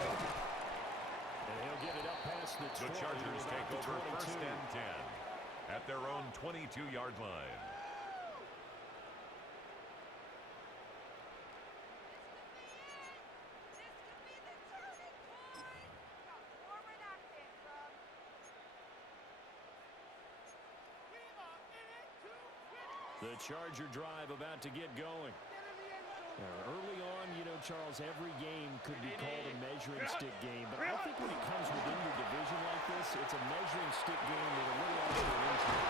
And he'll get it up past the 20. The Chargers take over 1st and 10 at their own 22-yard line. The Charger drive about to get going. Early on, you know, Charles, every game could be called a measuring stick game. But I think when it comes within your division like this, it's a measuring stick game with a little extra injury.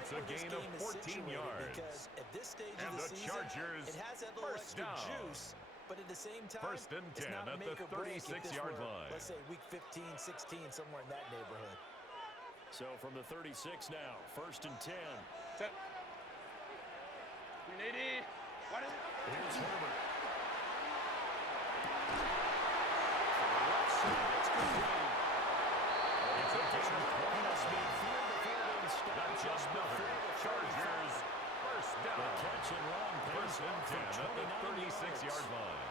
It's a gain of 14 yards. Because at this stage and of the the season, Chargers it has that little extra down. juice. But at the same time, 1st and 10 at the 36-yard line. Let's say week 15, 16, somewhere in that neighborhood. So from the 36 now, 1st and 10. Set. 380. Here's Herbert. It's a gain of 20. That's just nothing. Chargers first down. Catch and run. 1st and 10 at the 36-yard line.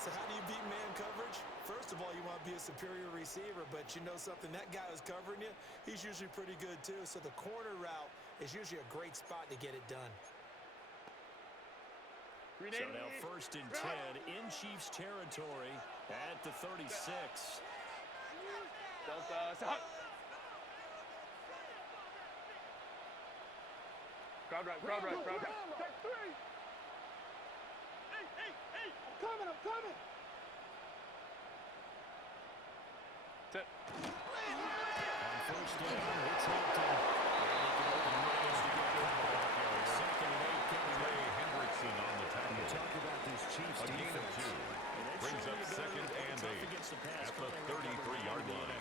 So how do you beat man coverage? First of all, you want to be a superior receiver, but you know something, that guy who's covering you, he's usually pretty good too. So the corner route is usually a great spot to get it done. So now 1st and 10 in Chiefs territory at the 36. Delta, stop. Crowd right. Take 3. Hey. I'm coming. Set. On 1st down, it's Hampton. Second and 8 coming. Hendrickson on the tackle. You talk about this Chiefs A gain of defense. 2. Brings up 2nd and 8 at the 33-yard line.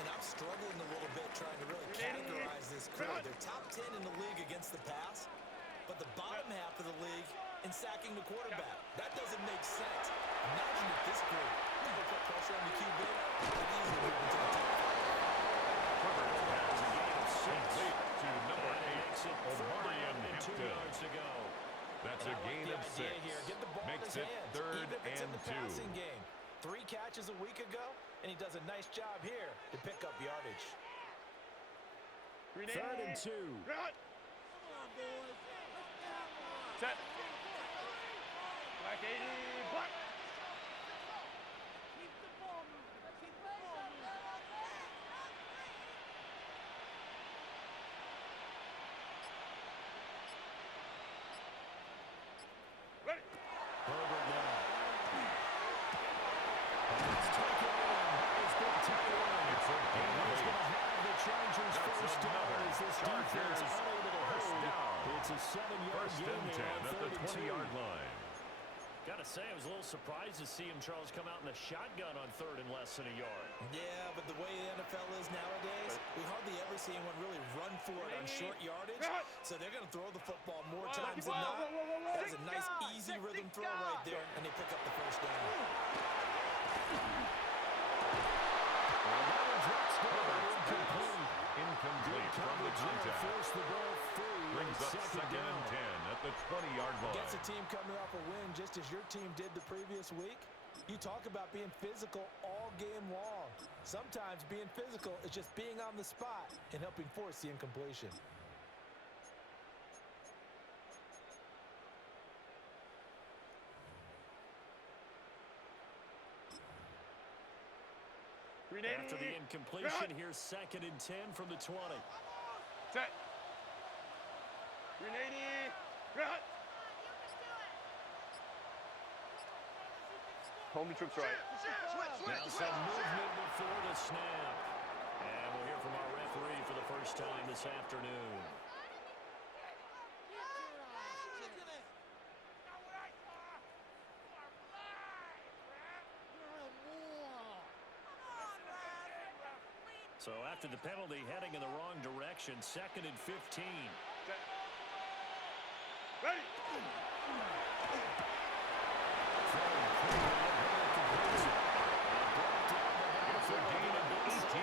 And I'm struggling a little bit trying to really categorize this crew. They're top 10 in the league against the pass, but the bottom half of the league in sacking the quarterback. That doesn't make sense. Imagine if this group never put pressure on the QB, they easily move into the top 5. Herbert has a gain of 6 to number 8, Omarion Hampton. 2 yards to go. That's a gain of 6. Get the ball Makes in his it hands, 3rd even if it's in the and passing 2. game. 3 catches a week ago, and he does a nice job here to pick up yardage. 3rd and 2. Run. Set. Black 80. Black. Ready. Herbert now. It's taken in. It's been taken in. It's a gain of 8. He's going to have the Chargers That's first down another. as this Chargers defense unable to first hold. down. It's a 7-yard 1st gain and 10 there on at the 3rd and 2. 20-yard line. Got to say, I was a little surprised to see him, Charles, come out in the shotgun on 3rd and less than a yard. Yeah, but the way the NFL is nowadays, we hardly ever see anyone really run for it on short yardage. So they're going to throw the football more times than not. That's a nice, easy rhythm throw right there, and they pick up the first down. Incomplete from the contact. Brings up 2nd and 10 at the 20-yard line. Against a team coming off a win just as your team did the previous week, you talk about being physical all game long. Sometimes being physical is just being on the spot and helping force the incompletion. After the incompletion, here's 2nd and 10 from the 20. Set. 380. Run. Homie trips right. Now some movement before the snap. And we'll hear from our referee for the first time this afternoon. So after the penalty, heading in the wrong direction, 2nd and 15. Ready. It's a gain of 18.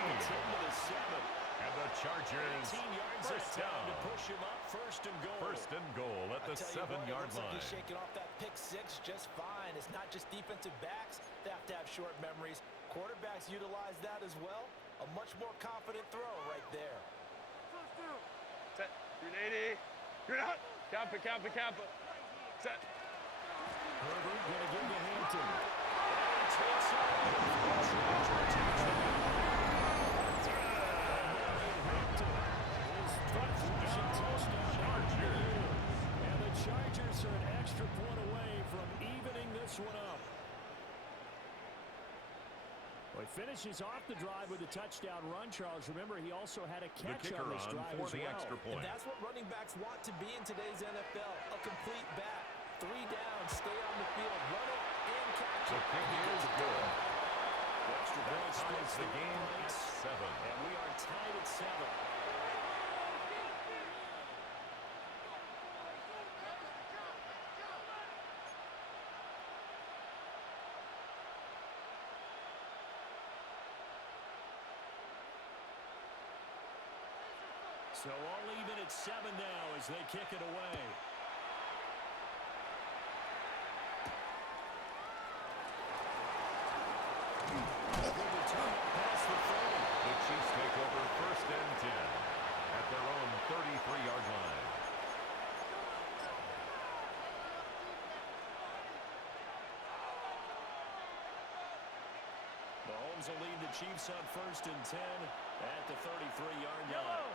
And the Chargers first down. To push him up first and goal. First and goal at the 7-yard line. He's shaking off that pick six just fine. It's not just defensive backs that have to have short memories. Quarterbacks utilize that as well. A much more confident throw right there. Set. Green 80. Green out. Kappa, Kappa, Kappa. Set. Herbert going to give to Hampton. And the Chargers are an extra point away from evening this one up. Well, he finishes off the drive with a touchdown run, Charles. Remember, he also had a catch on this drive for as the well. extra point. And that's what running backs want to be in today's NFL. A complete back. 3 down, stay on the field, run it, and catch it. The kick is good. The extra point splits The game at 7. and we are tied at 7. So all even at 7 now as they kick it away. The Chiefs take over first and 10 at their own 33-yard line. Mahomes will lead the Chiefs on first and 10 at the 33-yard line.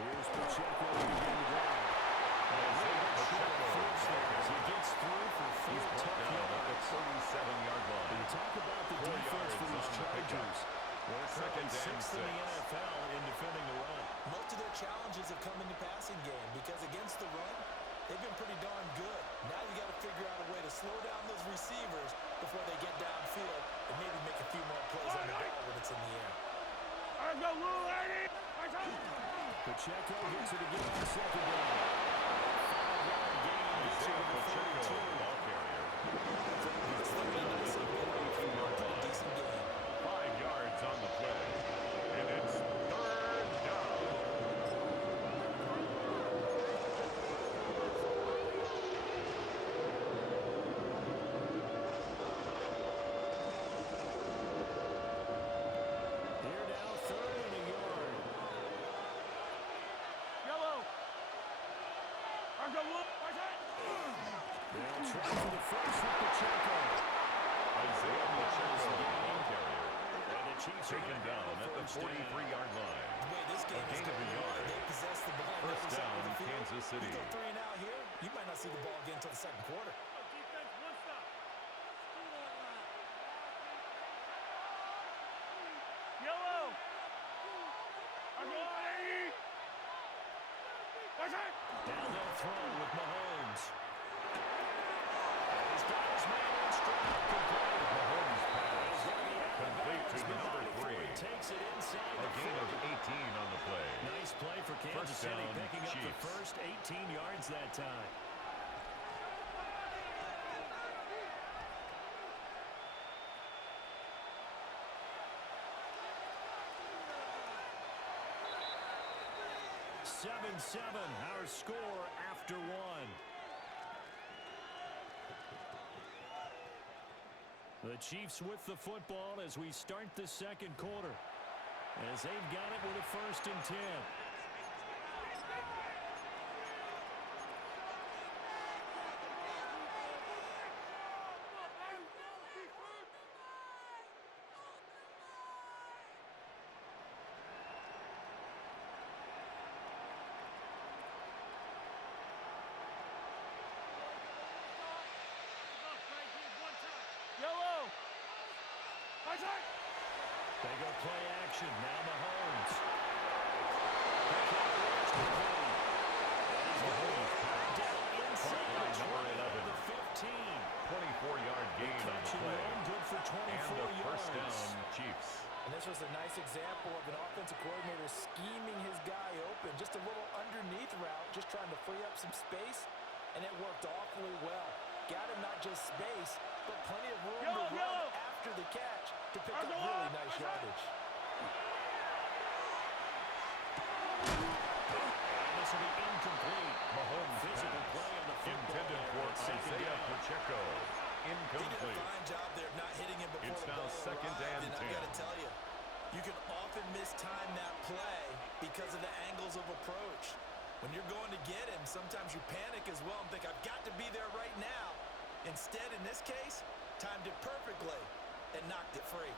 Here's Pacheco to begin the drive. As he gets through for 4 touchdowns At the 37-yard line. You talk about the 4 defense for yards these on the pickup. Chargers. They're Second currently and 6th in the 6. NFL in defending the run. Most of their challenges have come in the passing game because against the run, they've been pretty darn good. Now you got to figure out a way to slow down those receivers before they get downfield and maybe make a few more plays on the ball when it's in the air. Let's go, Lou, lady. Pacheco gets it again on second down. 5-yard gain gets it to the 32. Ball carrier. It's looking nice and good. Pretty decent game. 5 yards on the play. And it's third down. Here now, 3rd and a yard. Yellow. Let's go, Lou. They'll try for the first with Pacheco. Isaiah Pacheco, ball carrier. And the Chiefs are Taken down at the 43-yard line. The way this game is gain of a going, yard. they possess the ball on First every side down, of the field. Kansas City. You go 3 and out here, you might not see the ball again until the second quarter. Defense, one stop. Yellow. Let's go, lady. Down they'll throw with Mahomes. And he's got his man in stride. Mahomes pass. Complete to Complete number 3. Takes it inside A the gain of 40. 18 on the play. Nice play for Kansas First City, down, picking up the Chiefs. first 18 yards that time. Seven, our score after 1. The Chiefs with the football as we start the second quarter. As they've got it with a first and 10. Yellow. They go play action. Now Mahomes. Down inside the 20 to the 15. 24-yard gain on the Catch and play. run, good for 24 And a first yards. down, Chiefs. And this was a nice nice example of an offensive coordinator scheming his guy open. Just a little underneath route, just trying to free up some space, and it worked awfully well. Got him not just space, but plenty of room to run after the catch to pick up really nice yardage. This will be incomplete. Mahomes Physical pass. play on the football. Intended for Isaiah Pacheco. He did a Incomplete. fine job there of not hitting him before It's the now ball second arrived, and and 10. I got to tell you, you can often mistime that play because of the angles of approach. When you're going to get him, sometimes you panic as well and think, I've got to be there right now. Instead, in this case, timed it perfectly and knocked it free.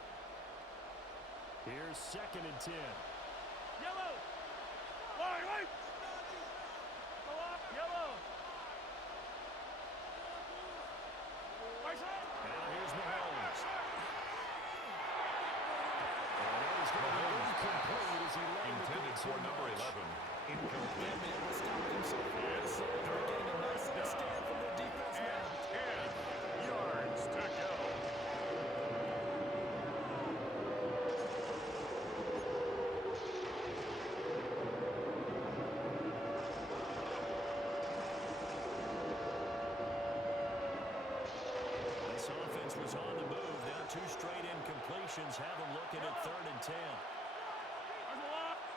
Here's 2nd and 10. Yellow. Right. Go up. Yellow. Right side. Now here's Mahomes. And that is going to be incomplete as he let him Intended for number 11. Incomplete. Man, what stopped him so far is they're getting a nice little stand from their defense now. 10 yards to go. This offense was on the move. Now 2 straight incompletions have them looking at 3rd and 10.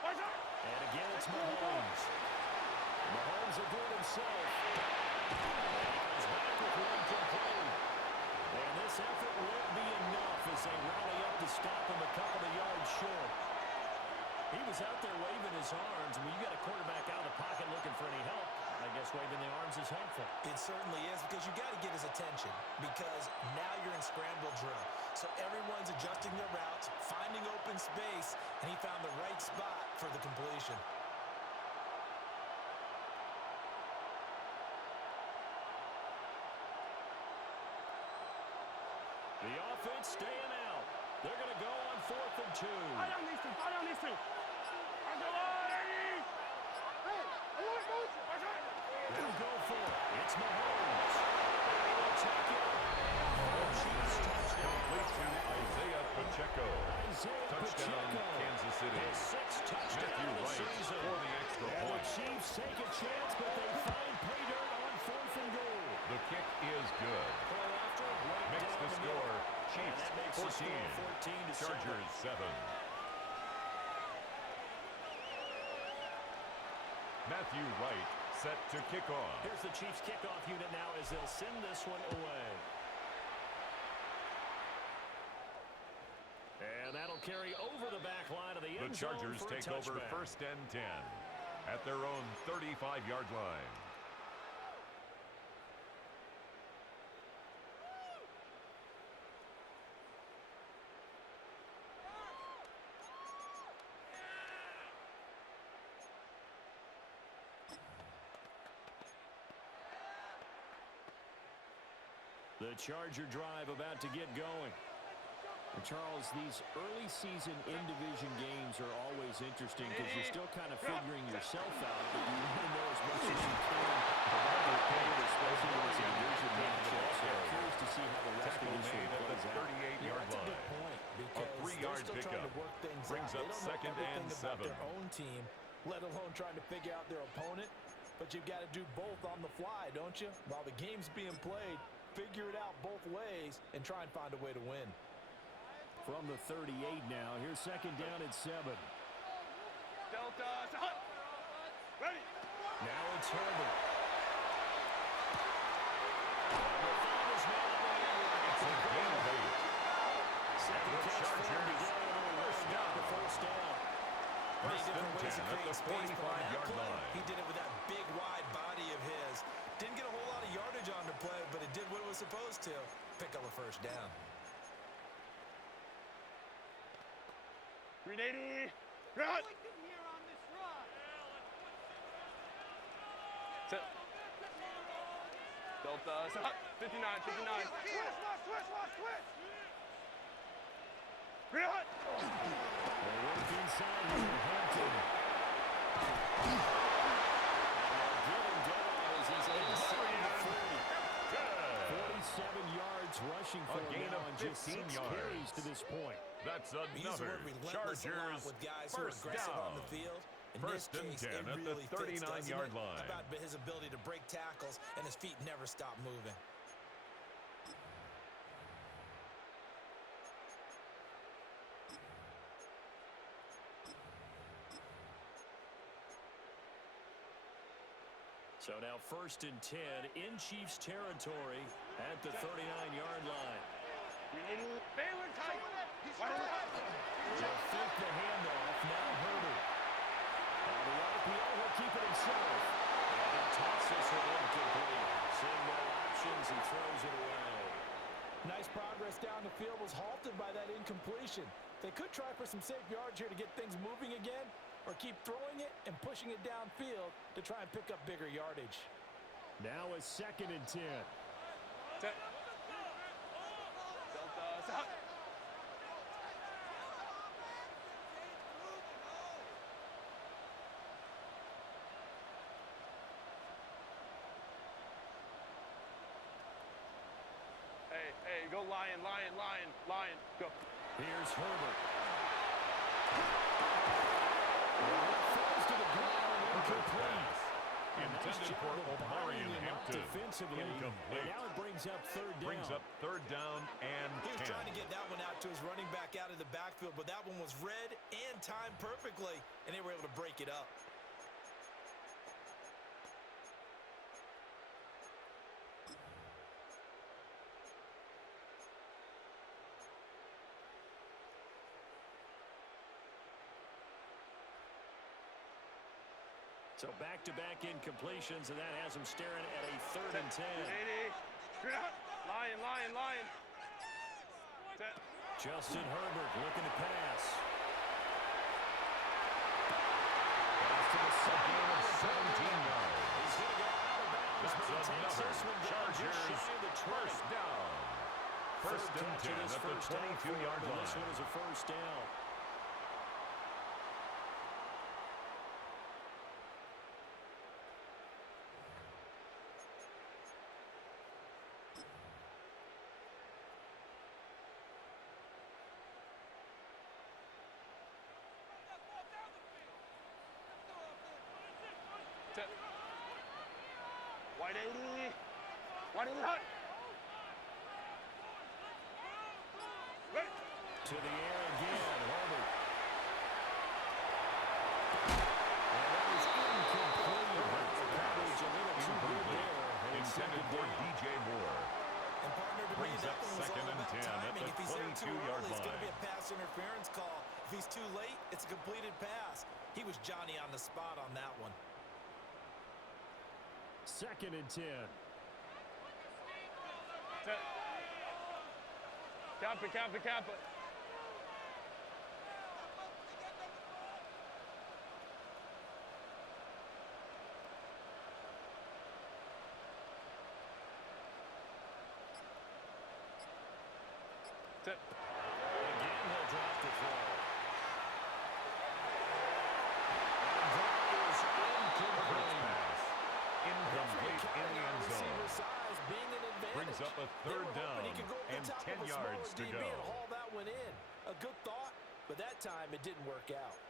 And again, it's Mahomes. Mahomes will do it himself. He's back with 1 complete. And this effort won't be enough as they rally up to stop him a couple of yards short. He was out there waving his arms. When you got a quarterback out of the pocket looking for any help, I guess waving the arms is helpful. It certainly is, because you got to get his attention, because now you're in scramble drill. So everyone's adjusting their routes, finding open space, and he found the right spot for the completion. The offense staying out. They're going to go on 4th and 2. Fight on these two. They'll go for it. It's Mahomes. They will take it. Chiefs touchdown. Complete to Isaiah Pacheco. Touchdown, Kansas City. His 6th touchdown Matthew of the Wright season. for the extra And point. the Chiefs take a chance, but they find pay dirt on 4th and goal. The kick is good. Play after, right Makes down the the score middle. Chiefs And that makes the 14. score 14 to 7. Chargers 7. Matthew Wright set to kick off. Here's the Chiefs kickoff unit now as they'll send this one away. And that'll carry over the back line of the end zone The Chargers for a take over touchback. 1st and 10 at their own 35-yard line. The Charger drive about to get going. And Charles, these early season in-division games are always interesting because you're still kind of figuring yourself out, but you want to know as much as you can about your opponent, especially when it's a division matchup. So I'm curious to see how the rest Tackle of this made one at the plays out. 38-yard That's a good line. point, A because 3-yard they're still trying pickup to work things brings out. up They don't 2nd know everything and about 7. their own team, let alone trying to figure out their opponent. But you've got to do both on the fly, don't you? While the game's being played, figure it out both ways and try and find a way to win. From the 38 now, here's 2nd down at 7. Delta. Ready. Now it's Herbert. And the foul is made on the end. It's a game bait. Second The catch for him Chargers to go, and it'll first got the down. first down. Many 1st and different ways 10 to at create the space, but on that 45-yard play, line. he did it with that big, wide body of his. Didn't get a whole lot of yardage on the play, but it did what it was supposed to. Pick up a first down. 380. Run. Set. Delta. 59. Run. They work inside here. Hampton. And they'll give him down as he's inside the 40. 47 yards rushing for A him gain now of on just 15 6 yards. carries to this point. That's We use the another word relentless a lot Chargers with guys who are first aggressive down. on the field. In First this and case, 10 it at really the fits, doesn't 39-yard it? line. About his ability to break tackles and his feet never stop moving. So now 1st and 10 in Chiefs territory at the 39-yard line. Baylor tight. They'll fake the handoff. Now Herbert. Now the RPO will keep it himself. And he tosses it incomplete. Seeing no options, he throws it away. Nice progress down the field was halted by that incompletion. They could try for some safe yards here to get things moving again, or keep throwing it and pushing it downfield to try and pick up bigger yardage. Now a 2nd and 10. Stop. Hey, go lion, go. Here's Herbert. Falls to the ground, incomplete. Intended for Omarion Hampton. Defensively. Incomplete. And now it brings up 3rd down. Brings up 3rd down and He was 10. trying to get that one out to his running back out of the backfield, but that one was read and timed perfectly, and they were able to break it up. So back-to-back incompletions, and that has him staring at a 3rd and 10. Lion. Justin Herbert looking to pass. Pass to the second of 17 yards. He's going to go out of bounds, That's but he takes another this one down just Chargers shy of the 20. first down. First and 10 at the 22-yard line. This one is a 1st down. Wide 80 hot. To the air again, Herbert. And that is incomplete. Coverage a little too good there. Intended for DJ Moore. And partner, to me, Brings that up one was 2nd all and about 10 at timing. the If he's there too 22-yard early, it's going to be line. a pass interference call. If he's too late, it's a completed pass. He was Johnny on the spot on that one. 2nd and 10. Kappa. Again, he'll drop the throw. And that is incomplete. Incomplete in the end zone. Receiver size being an advantage. Brings up a They 3rd were hoping down he could go over and the top 10 of a yards smaller to DB go. and haul that one in. A good thought, but that time it didn't work out.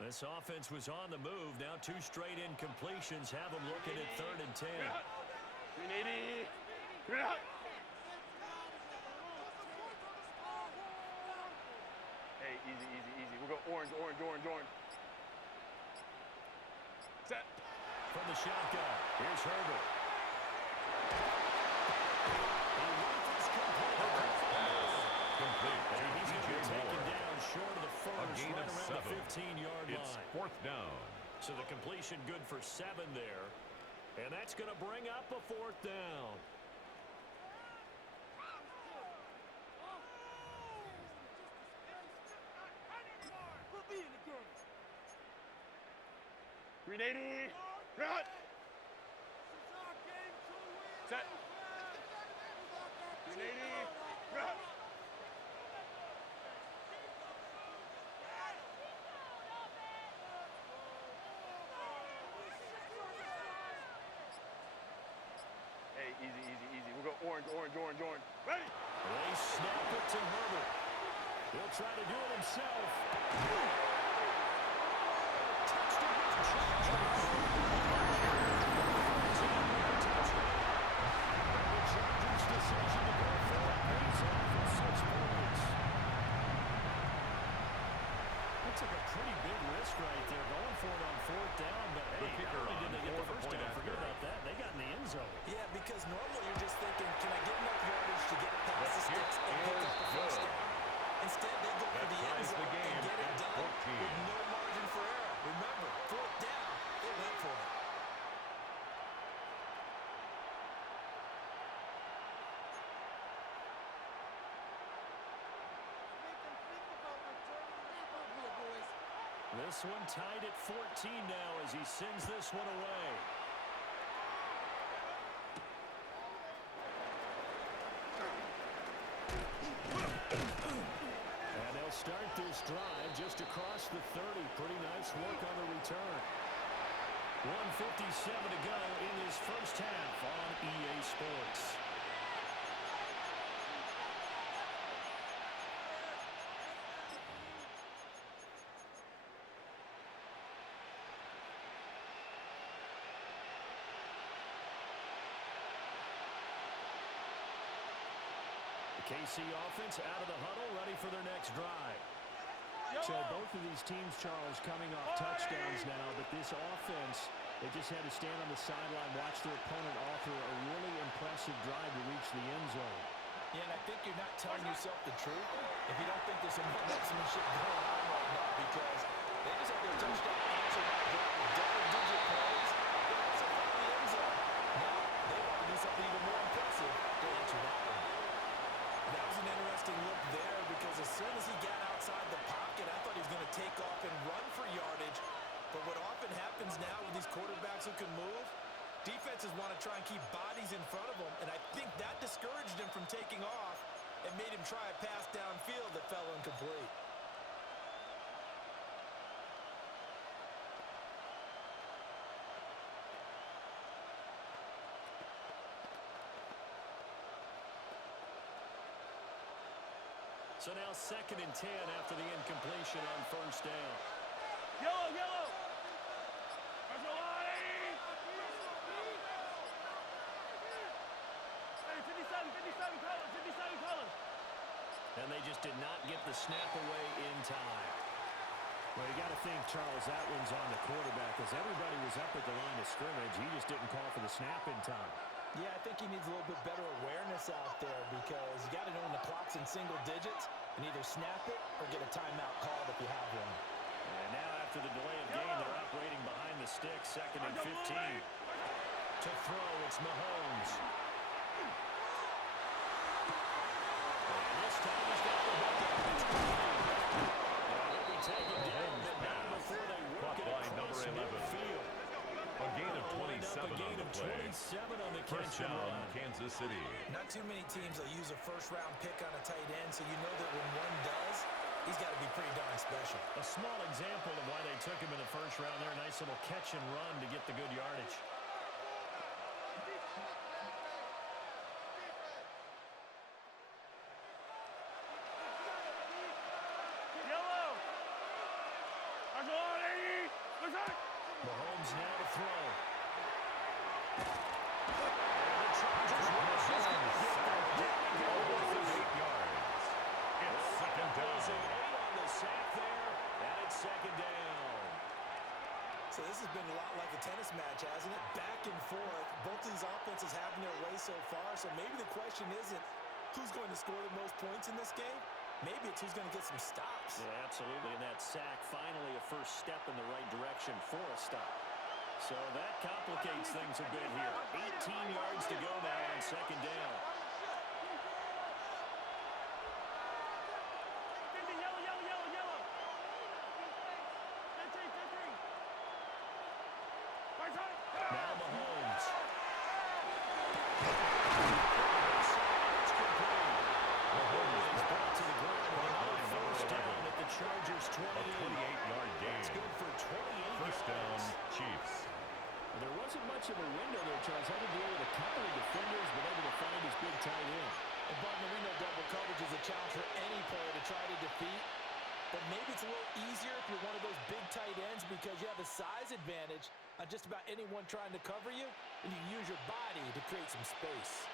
This offense was on the move. Now 2 straight incompletions have them looking at 3rd and 10. 380. Hey, easy. We'll go orange. Set. From the shotgun, here's Herbert. Complete to And he's going to be DJ taken Moore. down short of the A first, gain right of around 7. the 15-yard It's line. 4th down. So the completion good for 7 there. And that's going to bring up a 4th down. Green 80. Run. Set. Green 80. Run. Orange, orange, orange, orange. Ready? They snap it to Herbert. He'll try to do it himself. Touchdown, Chargers. The Chargers' decision to go for it pays off with 6 points. Looks like a pretty big risk right there, going for it on 4th down, but hey, not only did they get the first down, forget about that, they got in the end zone. Yeah, because normally you're just thinking, can I get enough yardage to get it past the sticks and pick up the first down? Instead, they go for the end zone and get it done with no margin for error. Remember, 4th down, they went for it. This one tied at 14 now as he sends this one away. And they'll start this drive just across the 30. Pretty nice work on the return. 1:57 to go in his first half on EA Sports. KC offense out of the huddle, ready for their next drive. So both of these teams, Charles, coming off touchdowns now, but this offense, they just had to stand on the sideline, watch their opponent author a really impressive drive to reach the end zone. Yeah, and I think you're not telling yourself the truth if you don't think there's some marksmanship going on right now, because they just had their touchdown answered by driving double-digit plays. They also found the end zone. Now they want to do something even more impressive to answer that one. That was an interesting look there, because as soon as he got outside the pocket, I thought he was going to take off and run for yardage. But what often happens now with these quarterbacks who can move, defenses want to try and keep bodies in front of them, and I think that discouraged him from taking off and made him try a pass downfield that fell incomplete. So now 2nd and 10 after the incompletion on first down. Yellow, yellow. Hey, 57 colors. And they just did not get the snap away in time. Well, you got to think, Charles, that one's on the quarterback, because everybody was up at the line of scrimmage. He just didn't call for the snap in time. Yeah, I think he needs a little bit better awareness out there, because you got to know when the clock's in single digits and either snap it or get a timeout called if you have one. And now after the delay of game, they're operating behind the stick, 2nd and 15. To throw, it's Mahomes. And this time he's got the hook up. They'll be taken down, but not before they work it across midfield. A gain of 27 on the play. 27 on the First catch and down, run. Kansas City. Not too many teams will use a first-round pick on a tight end, so you know that when one does, he's got to be pretty darn special. A small example of why they took him in the first round there. Nice little catch and run to get the good yardage. Yellow. Mahomes now to throw. Almost 8 yards. It's 2nd down. On the sack there, and it's 2nd down. So this has been a lot like a tennis match, hasn't it? Back and forth. Both of these offenses having their way so far, so maybe the question isn't who's going to score the most points in this game. Maybe it's who's going to get some stops. Yeah, absolutely, and that sack finally a first step in the right direction for a stop. So that complicates things a bit here. 18 yards to go now on 2nd down. Now Mahomes. It's complete. Mahomes is brought to the ground on first down at the Chargers' 28. A 28-yard gain. That's good for 28 First down, yards. Chiefs. There wasn't much much of a window there, Charles. Had to deal with a couple of defenders, but able to find his big tight end. And Butler, we know double coverage is a challenge for any player to try to defeat. But maybe it's a little easier if you're one of those big tight ends because you have a size advantage on just about anyone trying to cover you, and you can use your body to create some space.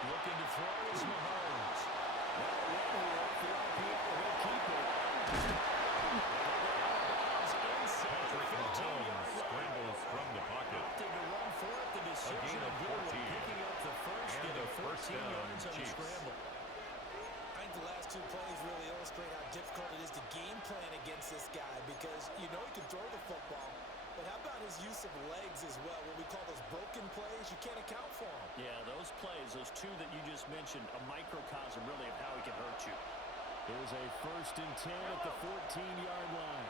Looking to throw is Mahomes. Now one here off the RPO. He'll keep it. Patrick Mahomes scrambles from the pocket. To run for it, the decision A gain of 14. picking up the first And a 14 first down, yards on the Chiefs. scramble. I think the last two plays really illustrate how difficult it is to game plan against this guy because you know he can throw the football, but how about his use of legs as well? What we call those broken plays, you can't account for them. Yeah, those plays, those two that you just mentioned, a microcosm really of how he can hurt you. There's a 1st and 10 at the 14-yard line.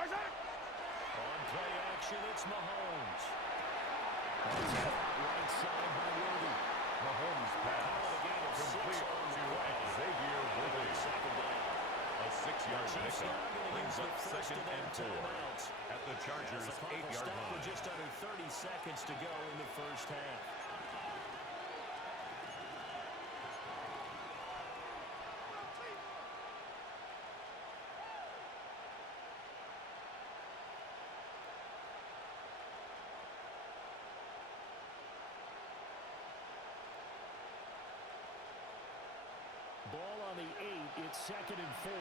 On play action, it's Mahomes. That's caught right side by Worthy. Mahomes pass complete to Xavier Worthy. Second down. A 6-yard Chiefs pickup now going to brings use up the first 2nd of their and 4 timeouts. at the Chargers' As the clock will 8-yard stop with line. just under 30 seconds to go in the first half. Ball on the 8. It's 2nd and 4.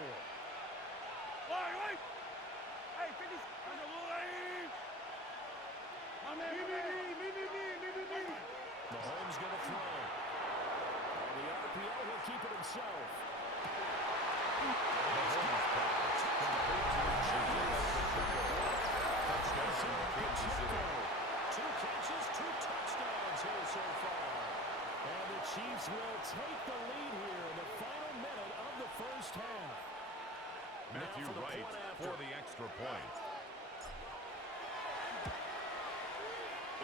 Mahomes going to throw. On the RPO, he'll keep it himself. Mahomes pass touchdown, Kansas City. 2 catches, 2 touchdowns here so far. And the Chiefs will take the lead here in the final minute of the first half. Matthew Now for the Wright point after. for the extra point.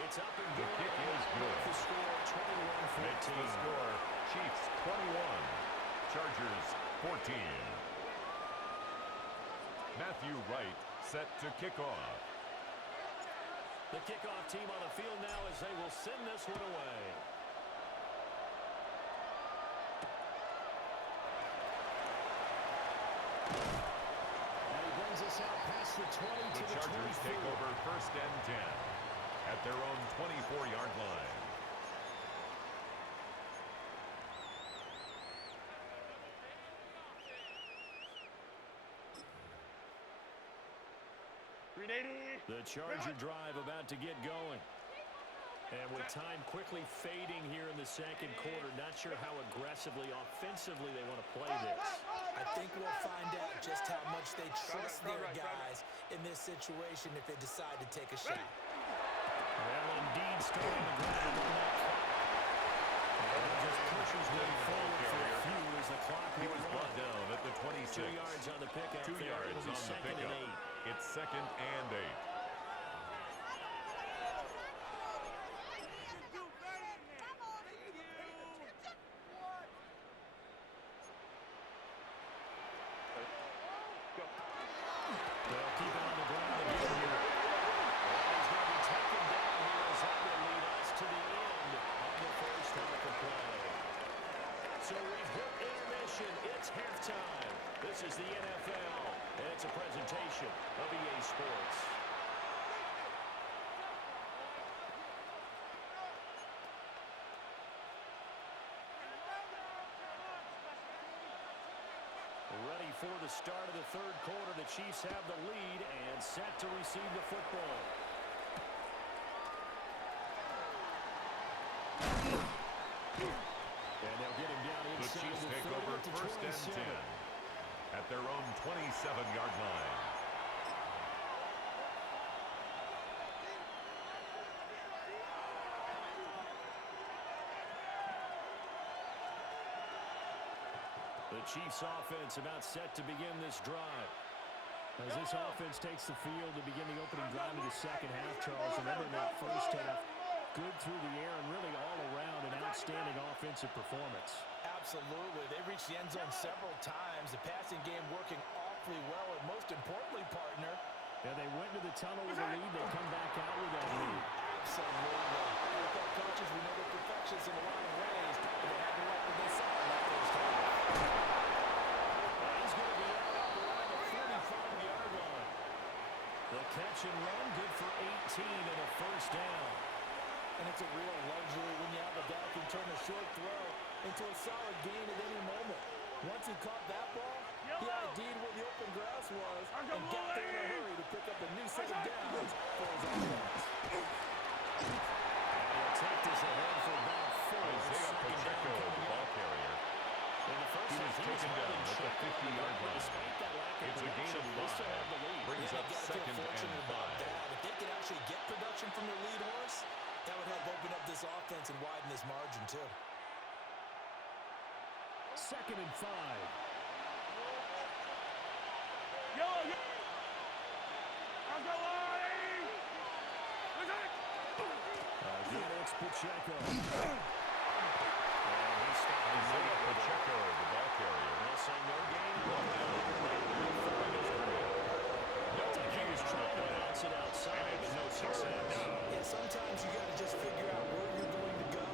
It's up and The good. kick is good. The score, 21-14. Makes the score Chiefs 21, Chargers 14. Matthew Wright set to kick off. The kickoff team on the field now as they will send this one away. And he brings us out past the 20 to The the Chargers 24. take over 1st and 10 at their own 24-yard line. The Charger drive about to get going. And with time quickly fading here in the second quarter, not sure how aggressively, offensively they want to play this. I think we'll find out just how much they trust their guys in this situation if they decide to take a shot. Well, indeed, starting the ground on that clock. And just pushes way forward for a few as the clock He will was run. brought down at the 26. 2 yards on the pickup. 2 there. yards It'll be on the 2nd and pickup. 8. It's 2nd and 8. They'll keep it on the ground again here. And he's going to be taken down here as that will lead us to the end of the first half of play. So we've hit intermission. It's halftime. This is the NFL, and it's a presentation of EA Sports. Ready for the start of the third quarter. The Chiefs have the lead and set to receive the football. And they'll get him down The inside Chiefs the take 30 over to 1st and 27. 10 at their own 27-yard line. The Chiefs offense about set to begin this drive. As this offense takes the field to begin the opening drive of the second half, Charles, remember in that first half, good through the air and really all around an outstanding offensive performance. Absolutely. They reached the end zone several times. The passing game working awfully well. And most importantly, partner, Yeah, they went to the tunnel with a lead. They come back out with that lead. absolutely. NFL coaches, we know they're perfectionists in a lot of ways, but they had to like what they saw in that first half. He's going to be out around the 45-yard line. The catch and run, good for 18 and a first down. And it's a real luxury when you have a guy who can turn a short throw into a solid gain at any moment. Once he caught that ball, he ID'd where the open grass was and got there in a hurry to pick up a new set of downs for his offense. And he'll take this ahead for about 4. Isaiah Pacheco, the ball carrier. In the first He was taken down at the 50-yard line. Despite that lack of It's a gain production, of they still 5. have the lead. Brings up second and 5. If they could actually get production from their lead horse, that would help open up this offense and widen this margin too. Second and 5. Again, it's Pacheco. And he stopped Isaiah Pacheco, the ball carrier. They'll say no gain. He was Trying to bounce it outside, but no success. Yeah, sometimes you got to just figure out where you're going to go,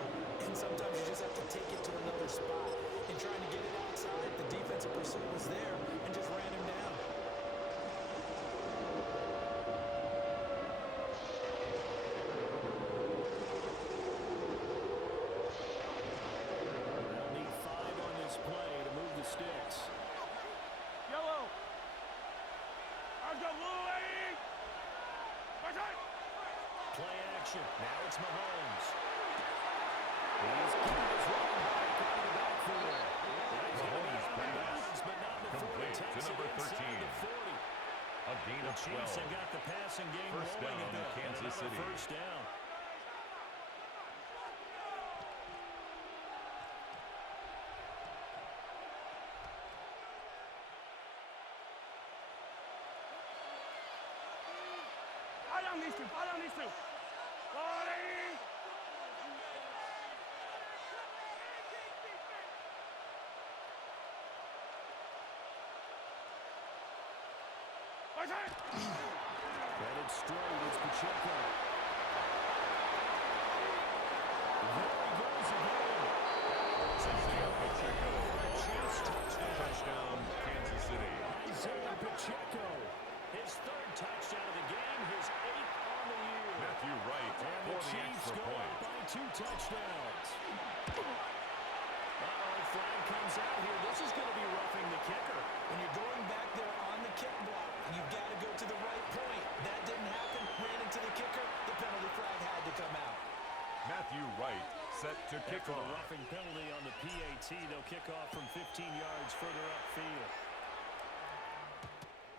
and sometimes you just have to take it to another spot. And trying to get it outside, the defensive pursuit was there and just ran him down. They'll need 5 on this play to move the sticks. Play action. Now it's Mahomes. He's got his running back out of the backfield. He's going to be out of bounds, but not before he Complete to takes it number inside 13. the 40. A gain The of Chiefs 12. have got the passing game First rolling down, a bit. Kansas Another City. first down. These two. Headed straight, it's Pacheco. There he goes again. Isaiah Pacheco. Touchdown, Kansas City. Isaiah Pacheco. His 3rd touchdown of the game, his 8th on the year. Matthew Wright And for the the Chiefs extra go point. up by 2 touchdowns. Flag comes out here. This is going to be roughing the kicker. When you're going back there on the kick block, you've got to go to the right point. That didn't happen. Ran into the kicker. The penalty flag had to come out. Matthew Wright set to kick After the off. roughing penalty on the PAT, they'll kick off from 15 yards further upfield.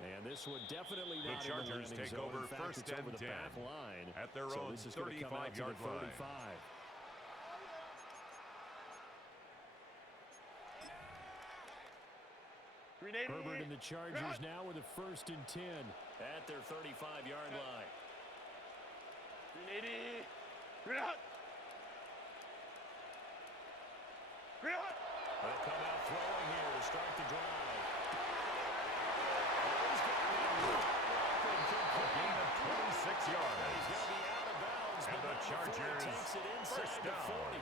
And this would definitely The not Chargers in the landing take zone. over In fact, first it's over and the 10 back line. at their So own this is going to come out to the 35-yard line. 35. Herbert and the Chargers now with a 1st and 10 at their 35-yard line. They'll come out throwing here to start the drive. A gain of 26 yards. He's going to be out of bounds, And but the not before he Chargers takes it inside first the down. 40.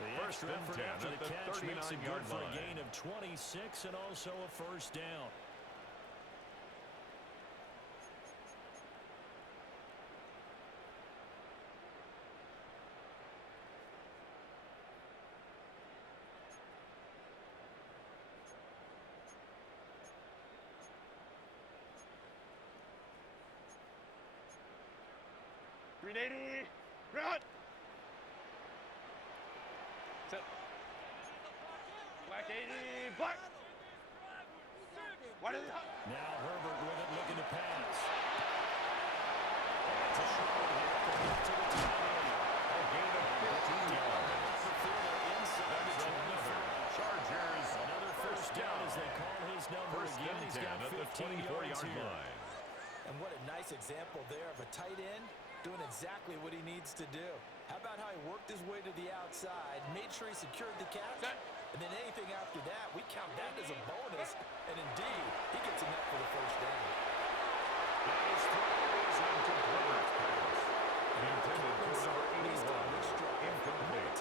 The First extra and effort 10 after at the the catch makes it good 39-yard for a line. gain of 26 and also a first down. Run! Set. Black 80, black! What is it? Now Herbert with it, looking to pass. That's a shot here to the top. A gain of 15 yards. That's another Chargers Another first down as they call his number First again. and He's 10 got at the 15 yards 24-yard here. line. And what a nice example there of a tight end doing exactly what he needs to do. How about how he worked his way to the outside, made sure he secured the catch, and then anything after that, we count that as a bonus, and indeed, he gets enough for the first down. That is throws incomplete pass. Intended for number 81. Incomplete.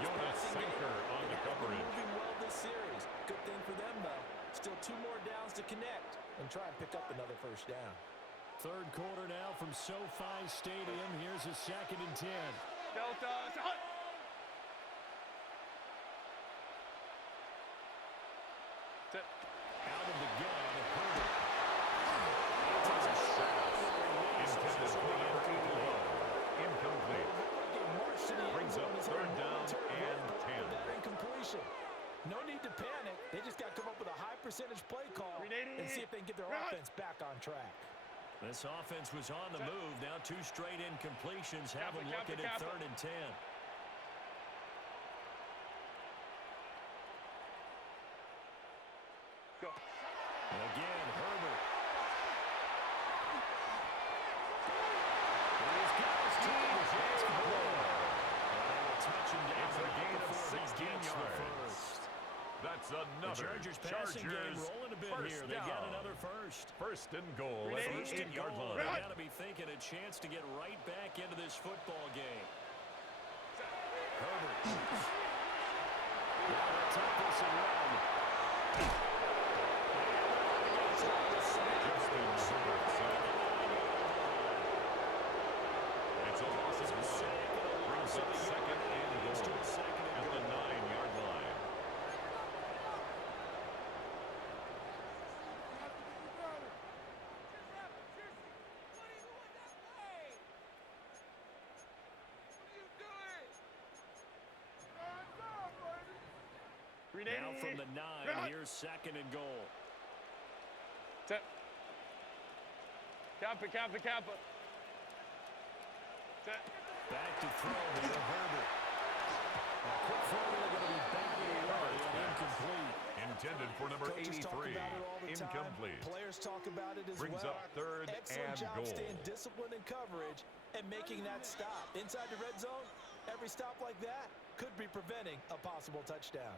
Jonas Sanker on the coverage. Moving well this series. Good thing for them, though. Still 2 more downs to connect and try and pick up another first down. Third quarter now from SoFi Stadium. Here's a 2nd and 10. Delta. Out of the gun, Herbert. Intended for number 81. Incomplete. Brings up 3rd down and 10. Incompletion. No need to panic. They just got to come up with a high percentage play call and see if they can get their offense back on track. This offense was on the move. Now 2 straight incompletions have them looking at 3rd and 10. Go. And again, Herbert. It's a gain of 16 yards. That's another. The Chargers passing game rolling a bit here. They got another first. First and goal at the 8-yard line. They got to be thinking a chance to get right back into this football game. Herbert. Take this and run. Justin Herbert said. It's a loss of 1. Brings up 2nd and goal at the 9-yard line. Now from the 9, here's 2nd and goal. Kappa. Back to throw here, Herbert. A quick throw there going to be batted away and incomplete. Intended for number Coaches 83. talk about it all the time. Incomplete. Players talk about it as Brings well. up 3rd Excellent and job goal. staying disciplined in coverage and making that stop. Inside the red zone, every stop like that could be preventing a possible touchdown.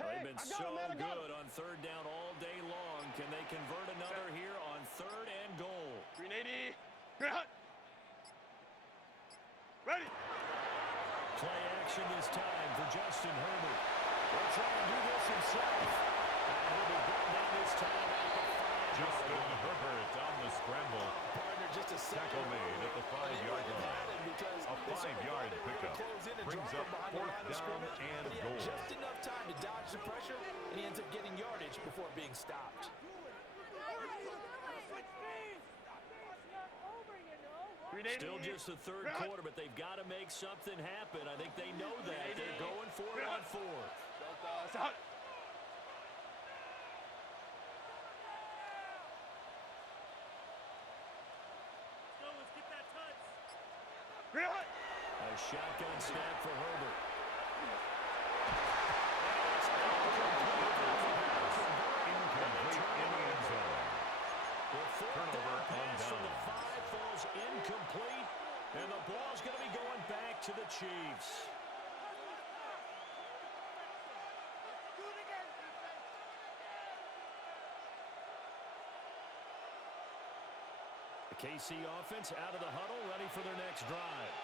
They've been so good on 3rd down all day long. Can they convert another here on 3rd and goal? 380. Ready. Play action this time for Justin Herbert. He'll try and do this himself. And he'll be brought down this time at the 5. Justin Herbert on the scramble. Partner, just a Tackle made at the 5-yard line. A 5-yard pickup. Brings up 4th down and goal. Just enough time to dodge the pressure, and he ends up getting yardage before being stopped. Still just the 3rd quarter, but they've got to make something happen. I think they know that. They're going for it on 4th. A shotgun snap for Herbert. Incomplete in the end zone. The 4th Turnover down on pass from down. the 5 falls incomplete, and the ball's going to be going back to the Chiefs. The KC offense out of the huddle, ready for their next drive.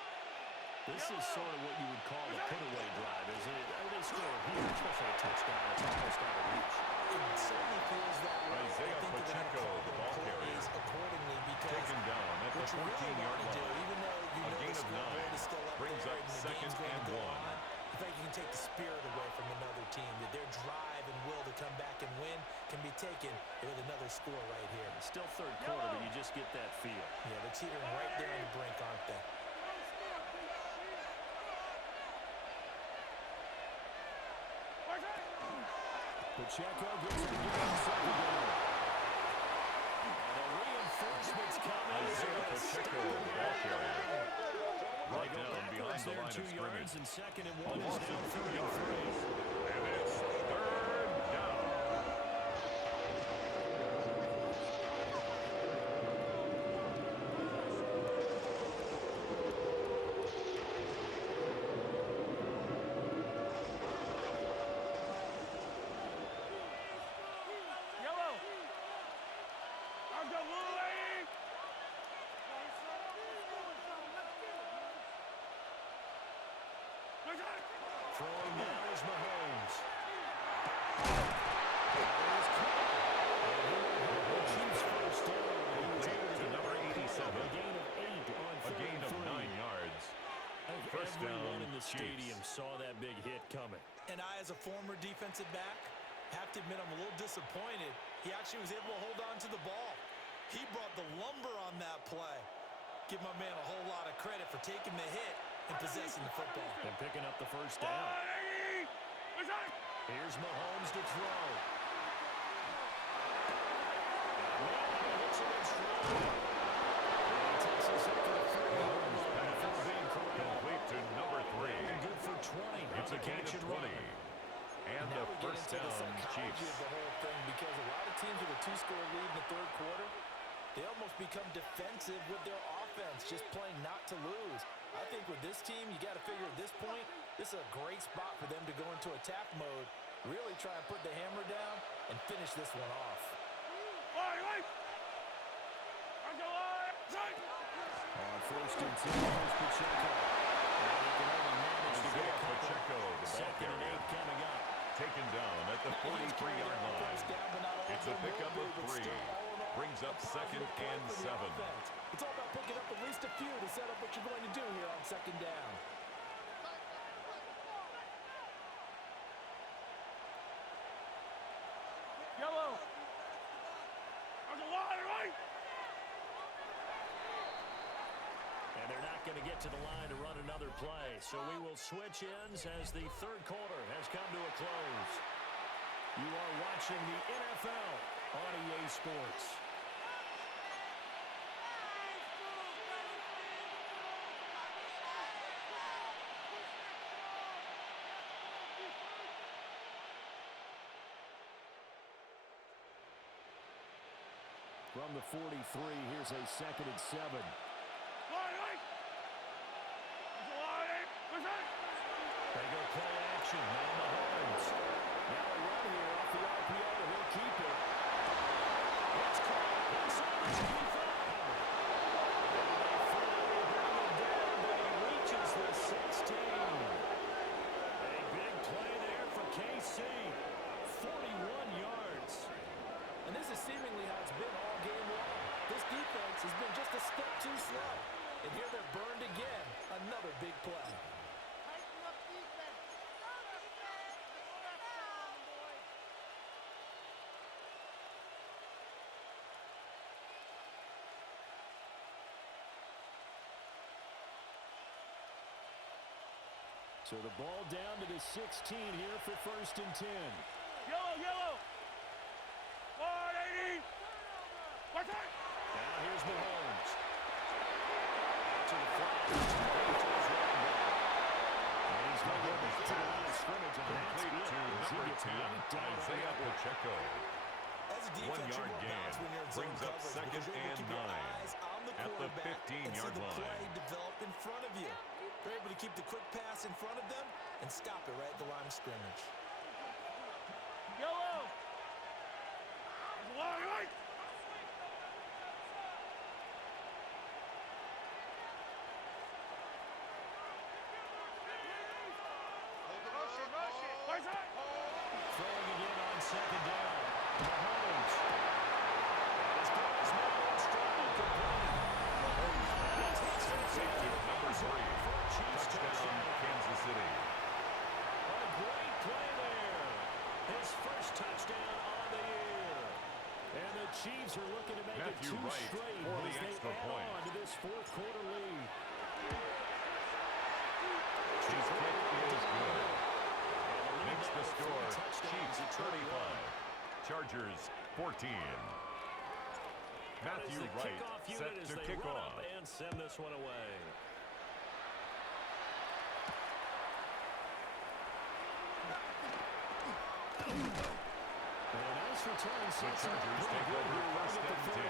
This is sort of what you would call a put-away drive, isn't it? They score here, especially a touchdown. It's almost out of reach. It certainly feels that way. Isaiah I think they're gonna Pacheco, call the their ball carrier. plays accordingly because Taken down at the what you really 14-yard want to do, line. even though you A know gain the of scoreboard 9. is still up Brings there up and the 2nd game's going and to go 1. on, I think you can take the spirit away from another team, that their drive and will to come back and win can be taken with another score right here. Still 3rd quarter, but you just get that feel. Yeah, they're teetering right there on the brink, aren't they? The Pacheco gets it again, second down. And the reinforcements coming. Isaiah Pacheco, the ball carrier. Right They go down behind the line of 2 scrimmage. yards, and second and A 1 is loss now of 2 third and yards. 3. And it's third down. Yellow. Let's go, blue lady. Let's go. Throwing now is Mahomes. Chiefs first down. He was able To get number a 87. gain of 8 on A third gain and of 3. 9 yards. I think First everyone down, in the Chiefs. stadium saw that big hit coming. And I, as a former defensive back, have to admit I'm a little disappointed. He actually was able to hold on to the ball. He brought the lumber on that play. Give my man a whole lot of credit for taking the hit and possessing the football. And picking up the first down. Let's go. Here's Mahomes to throw. Complete to number 3. Good for 20. It's a gain of 20. And Now the we get first into the down, psychology Chiefs. of the whole thing, because a lot of teams with a 2-score lead in the third quarter, they almost become defensive with their offense, just playing not to lose. I think with this team, you got to figure at this point, this is a great spot for them to go into attack mode, really try and put the hammer down and finish this one off. On first and 10, here's Pacheco. And he can only manage to get a Isaiah couple. Pacheco, the ball Second and carrier. 8 coming up. Taken down at the 43-yard line. It's a pickup of 3. Brings up second and 7. It's all about picking up at least a few to set up what you're going to do here on second down. Yellow. There's a line, right? And they're not going to get to the line to run another play. So we will switch ends as the third quarter has come to a close. You are watching the NFL on EA Sports. From the 43, here's a second and 7. Line, right? There's a line. What's that? They go play action. Now Mahomes. Now a run here off the RPO, and he'll keep it. It's caught inside the 25. And they finally bring him down, but he reaches the 16. A big play there for KC. 41 yards. And this is seemingly how it's been all game long. This defense has been just a step too slow. And here they're burned again. Another big play. So the ball down to the 16 here for first and 10. Yellow, yellow. 180. What's that? Now here's Mahomes. To the flat. And he's going to get to the line of scrimmage. And that's Complete it. to As he number gets 10, knocked down on Isaiah that one. Pacheco. As a defense, 1 yard you're more gain. balanced when you're in zone Brings up coverage second because you're able to and keep your 9 eyes on the at the quarterback and 15-yard see the play line. develop in front of you. They're able to keep the quick pass in front of them and stop it right at the line of scrimmage. Yellow. There's a line, right? What's that? Throwing again on second down. Mahomes. As good as Mahomes strong complete. Complete to number 3. Touchdown, Kansas City. A great play there. His first touchdown on the year. And the Chiefs are looking to make Matthew it 2 Wright straight for the as they extra add point. on to this fourth quarter lead. His kick is good. Makes the score Chiefs 35. Chargers 14. Matthew Wright set to kick off. And send this one away. The Chargers take over first and 10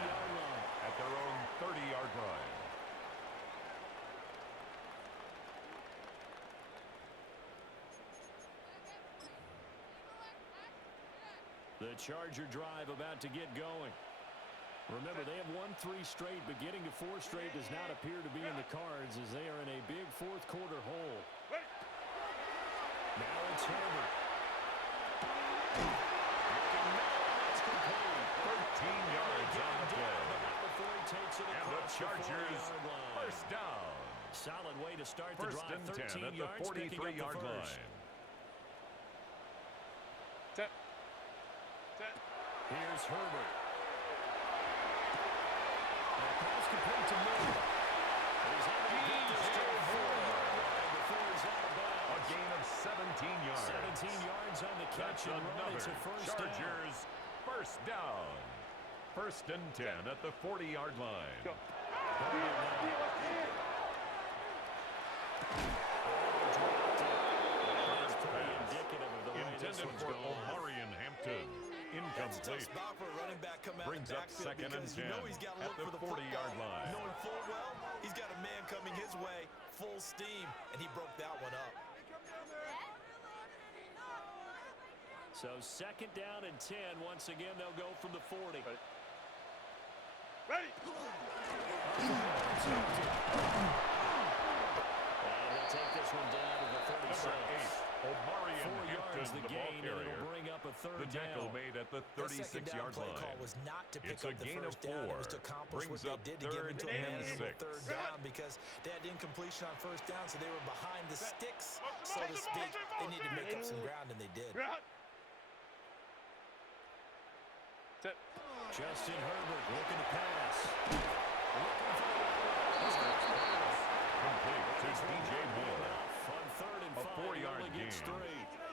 at their own 30-yard line. The Charger drive about to get going. Remember, they have won 3 straight, but getting to 4 straight does not appear to be in the cards as they are in a big fourth-quarter hole. Now it's Herbert. 13 yards on the play. And the Chargers first down. Solid way to start the First drive. and 10 at the 43-yard line. Here's Herbert. And pass complete to Miller. He's able to get this to the 4 before he's out of bounds. A gain of 17 yards. 17 yards on the catch and run. It's a first Chargers first down. First and 10 at the 40-yard line. Intended for Omarion Hampton. Incomplete. Brings up second and 10 at the 40-yard line. Knowing full well, he's got a man coming his way, full steam, and he broke that one up. So second down and 10. Once again, they'll go from the 40. Ready. And they'll take this one down to the 36. Omarion 4 yards Hampton, the the ball gain, and carrier. it'll bring up a third The tackle down. made at the 36-yard play line. call was not to pick It's up a the gain of first down. It was 4. to accomplish Brings what up they did to get third into a and manageable 6. third down because they had incompletion on first down, so they were behind the sticks, so to speak. They needed to make up some ground, and they did. Justin Herbert looking to pass. Complete to DJ Moore. On third and 5, 4-yard only gets gain.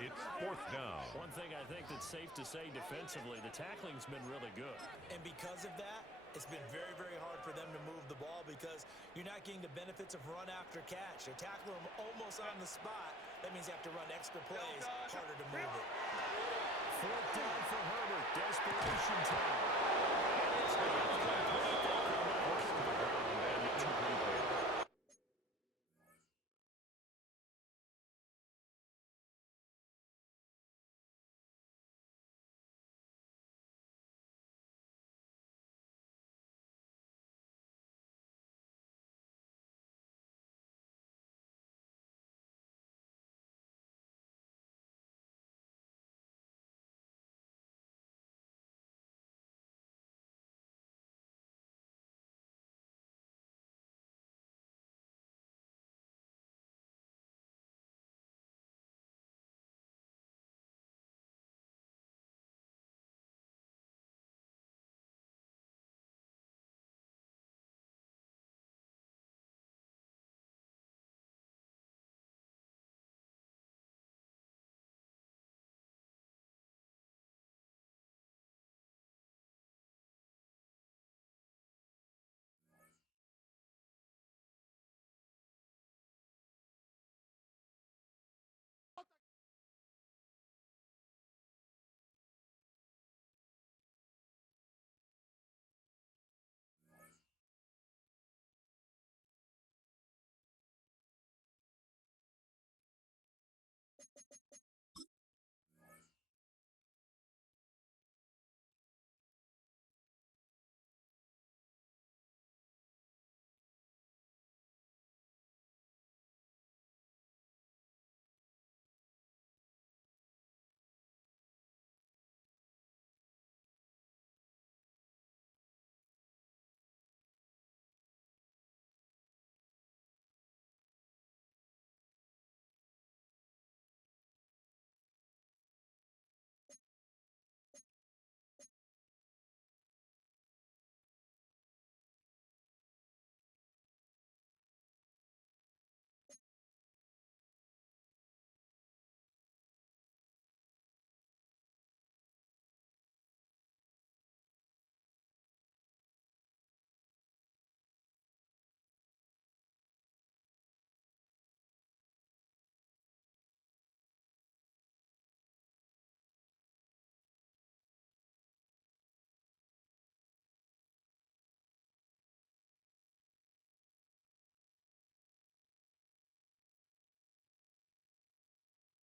3. It's fourth down. One thing I think that's safe to say defensively, the tackling's been really good. And because of that, it's been very, very hard for them to move the ball because you're not getting the benefits of run after catch. They're tackling them almost on the spot. That means you have to run extra plays, harder to move it. Fourth down for Herbert. Desperation time. And it's not complete.